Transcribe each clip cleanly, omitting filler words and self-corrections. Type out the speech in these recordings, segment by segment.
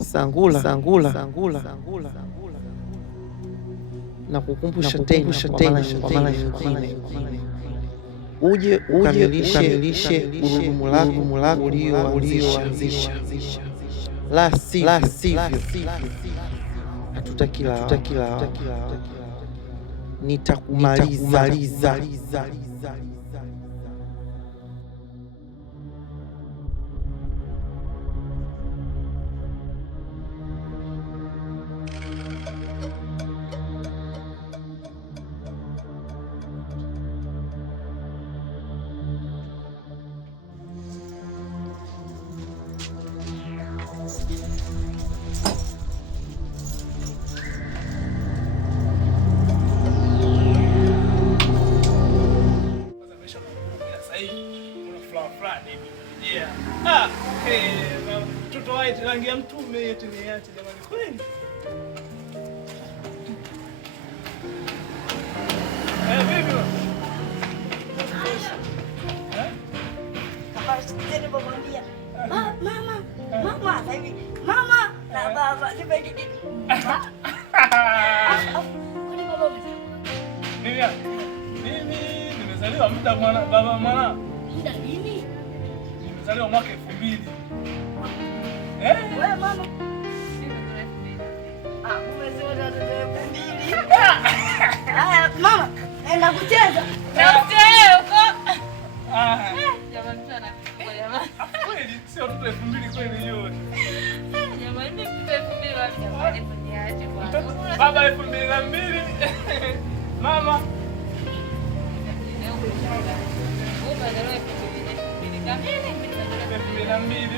Sangula na kukumbusha tena kwa mara nyingine, uje ukamilishe gurudumu lako ulioanzisha, la sivyo hatutakila nitakumaliza. Mtoto white rangi ya mtume yetu ni yati jamani kweli. Vipi? Kama sikizeni babambia. Mama, sasa hivi. Mama na baba nipeleke. Kwani baba umesema? Mimi nimezaliwa muda mwana baba mwana. Muda lini? Nimezaliwa mwaka 2000. Wewe mama. Umezaliwa 2000. Haya mama, enda kucheza. Huko. Jamani sana. Kweli sio watoto 2000 kweli hiyo. Jamani mimi 2000 wapi jamani niache bwana. Baba 2002. Mama.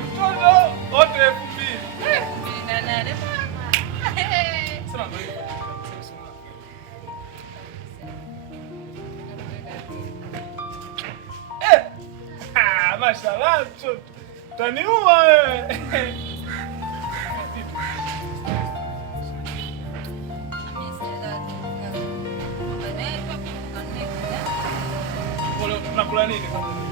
Mtoto wote 2000. Sasa ndio hivyo. Mashallah mtoto. Taniua wewe. Tunakula nini kwanza?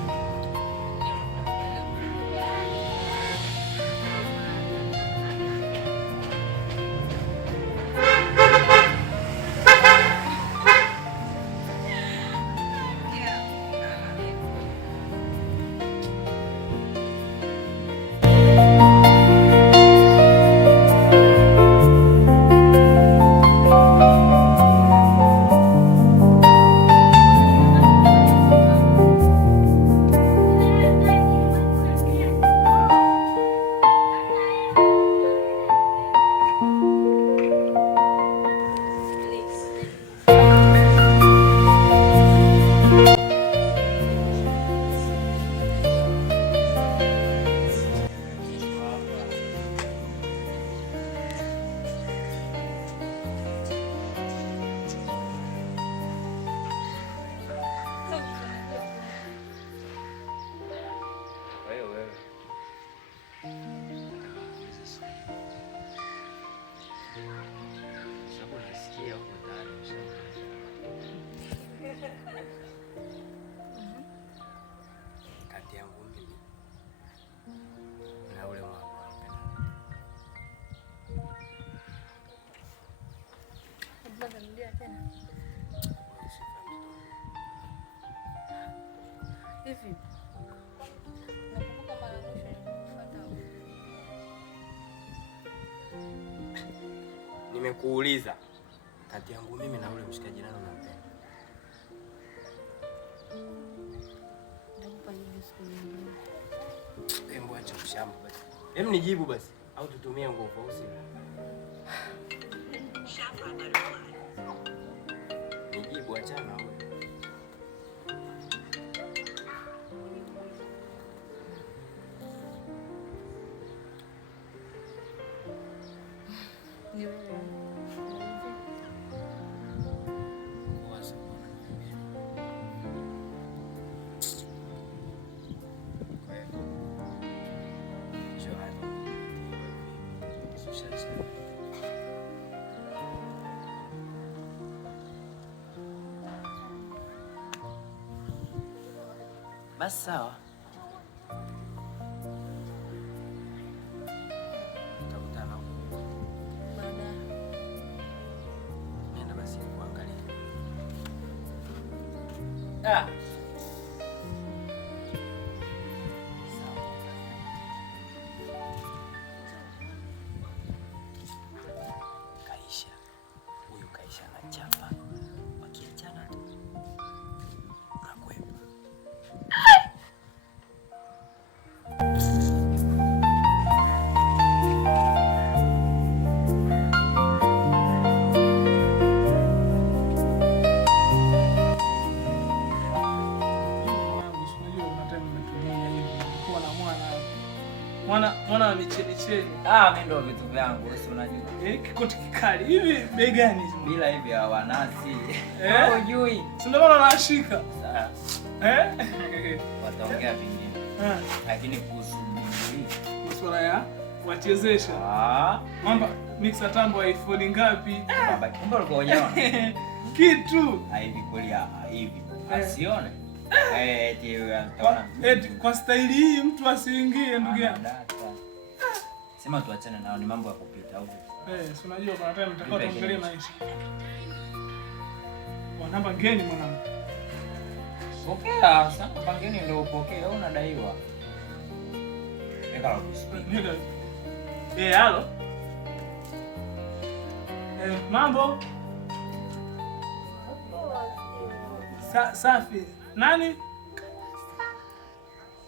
Kati yangu mimi na ule mwana hivi. Nakumbuka mara mwisho nilifuata. Nimekuuliza kati yangu mimi na ule mshikaji nani unampenda? Nakupa jibu siku nyingine. Hebu acha ushamba basi. Hebu nijibu basi au tutumie nguvu au sio? Nijibu, achana wewe. Ni wewe. Basi sawa. Tutakutana huko. Da. Kaisha. Huyu Kaisha anachapa. Wakiachana tu. Unakwepa. Mwana wa micheni. Mimi ndo vitu vyangu, wewe unajua. Kikoti kikali. Hivi bei gani? Bila hivi hawanasi. Hujui. Si ndio maana nashika. Sawa. Wataongea vingine. Lakini kuhusu mimi masuala ya wachezesha. Mambo mixer tambo iPhone ngapi? Baba kumbe ulikuwa unaona. Kitu. Hivi kweli hivi. Asione. Eti utaona. Eti kwa staili hii mtu asiingie ndugu yangu. Sema tuachane nao, ni mambo ya kupita au vipi? Si unajua kuna time mtakao tuongelee maisha. Namba ngeni mwanangu. Pokea, sasa pangeni ndio upokee, au unadaiwa? Ndio. Halo. Mambo? Safi. Nani?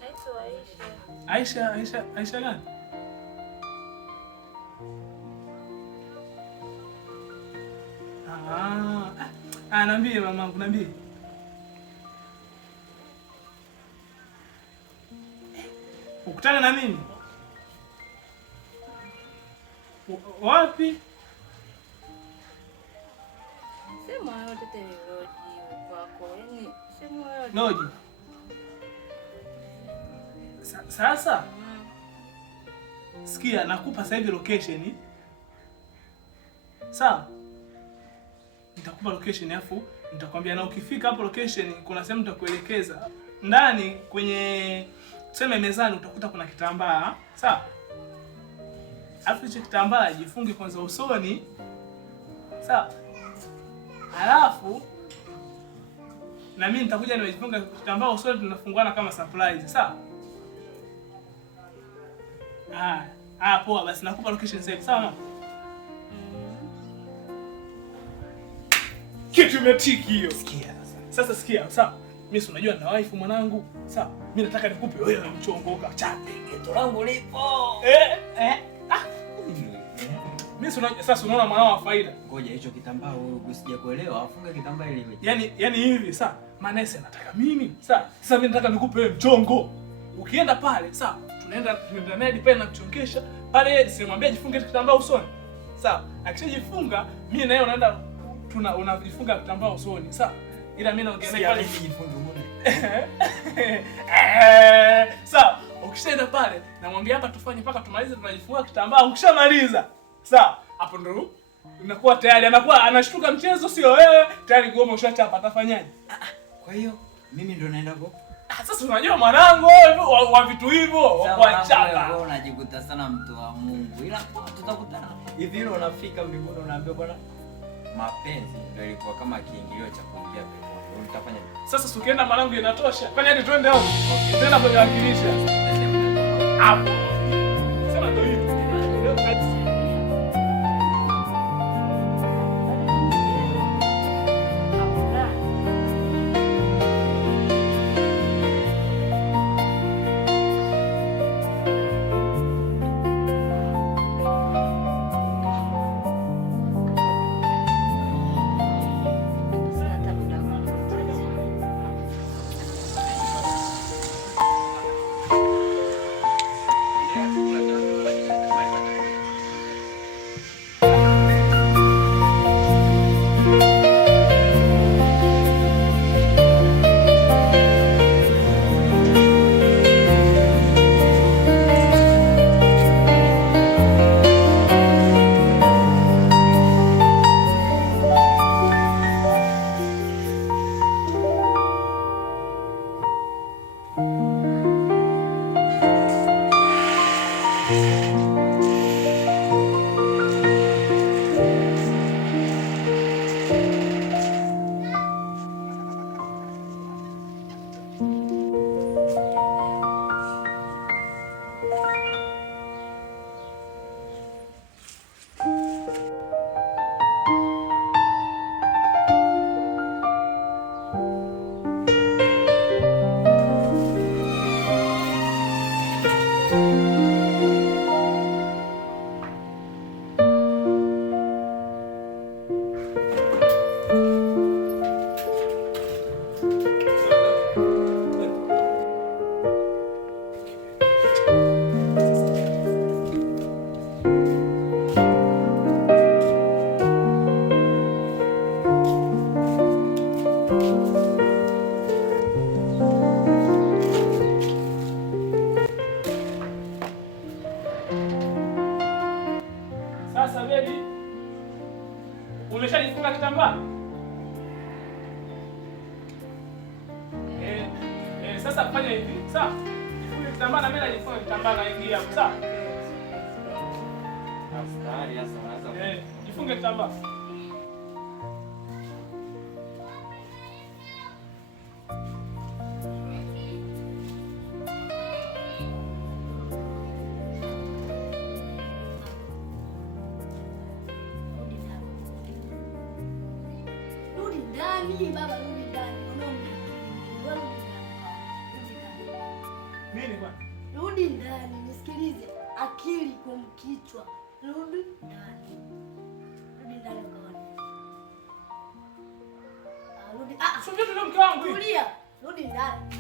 Naitwa Aisha. Aisha gani? Niambie mamangu, niambie. Ukutana na mimi? Wapi? Sema yote loji kwako. Yaani sema yote. Loji. Sasa? Sikia, nakupa sasa hivi location. Sawa? Nitakupa location afu nitakwambia, na ukifika hapo location kuna sehemu nitakuelekeza. Ndani kwenye tuseme mezani utakuta kuna kitambaa, sawa? Alafu hicho kitambaa jifunge kwanza usoni. Sawa? Alafu na mimi nitakuja nimejifunga kitambaa usoni, tunafungana kama surprise, sawa? Poa basi nakupa location sasa, sawa mama? Kitu imetiki hiyo. Sikia sasa. Sikia, sawa? Mimi unajua na wife mwanangu, sawa? Mimi nataka nikupe wewe mchongoka. Chape geto langu lipo. Mimi sasa unaona mwanao wa faida. Ngoja hicho kitambaa wewe usije kuelewa, afunge kitambaa ile ile. Yaani hivi, sawa? Manese anataka mimi, sawa? Sasa mimi nataka nikupe wewe mchongo. Ukienda pale, sawa? Tunaenda naye pale na kuchongesha. Pale simwambia jifunge kitambaa usoni. Sawa? Akishajifunga, mimi na yeye unaenda unajifunga kitambaa usoni, sawa? Ila mimi naongea naye pale nijifunge mbona. Sawa, ukishaenda pale namwambia hapa tufanye mpaka tumalize, tunajifunga kitambaa. Ukishamaliza, sawa? Hapo ndo unakuwa tayari, anakuwa anashtuka mchezo, sio wewe tayari goma ushachapa, atafanyaje? Kwa hiyo mimi ndo naenda kwa. Sasa unajua mwanangu wa vitu hivyo kwa chapa. Wewe unajikuta sana mtu wa Mungu. Ila tutakutana. Hivi hilo unafika mbinguni unaambia bwana mapenzi ndio ilikuwa kama kiingilio cha kuingia peponi. Utafanya nini? Sasa ukienda mwanangu inatosha. Kwani hadi twende hapo? Tena kuwakilisha. Hapo. Sema ndio hivi. Sasa baby, umeshajifunga kitambaa? Sasa fanya hivi, sawa? Jifunge kitambaa na mimi najifunga kitambaa na ingia hapo, sawa? Askari sasa unaanza. Jifunge kitambaa. Rudi ndani baba, rudi ndani. Nini bwana? Rudi ndani, nisikilize. Akili kwa mkichwa. Rudi ndani. Rudi ndani kaone. Rudi. Sio ndio mke wangu hivi. Tulia. Rudi ndani.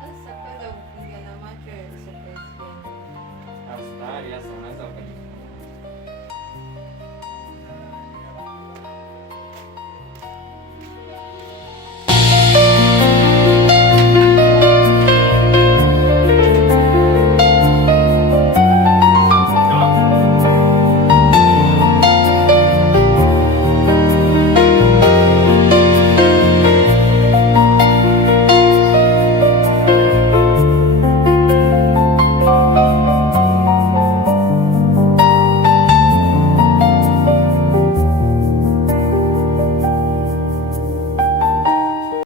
Sasa kwanza kufunga na macho ya surprise. Askari sasa unaanza kujifanya.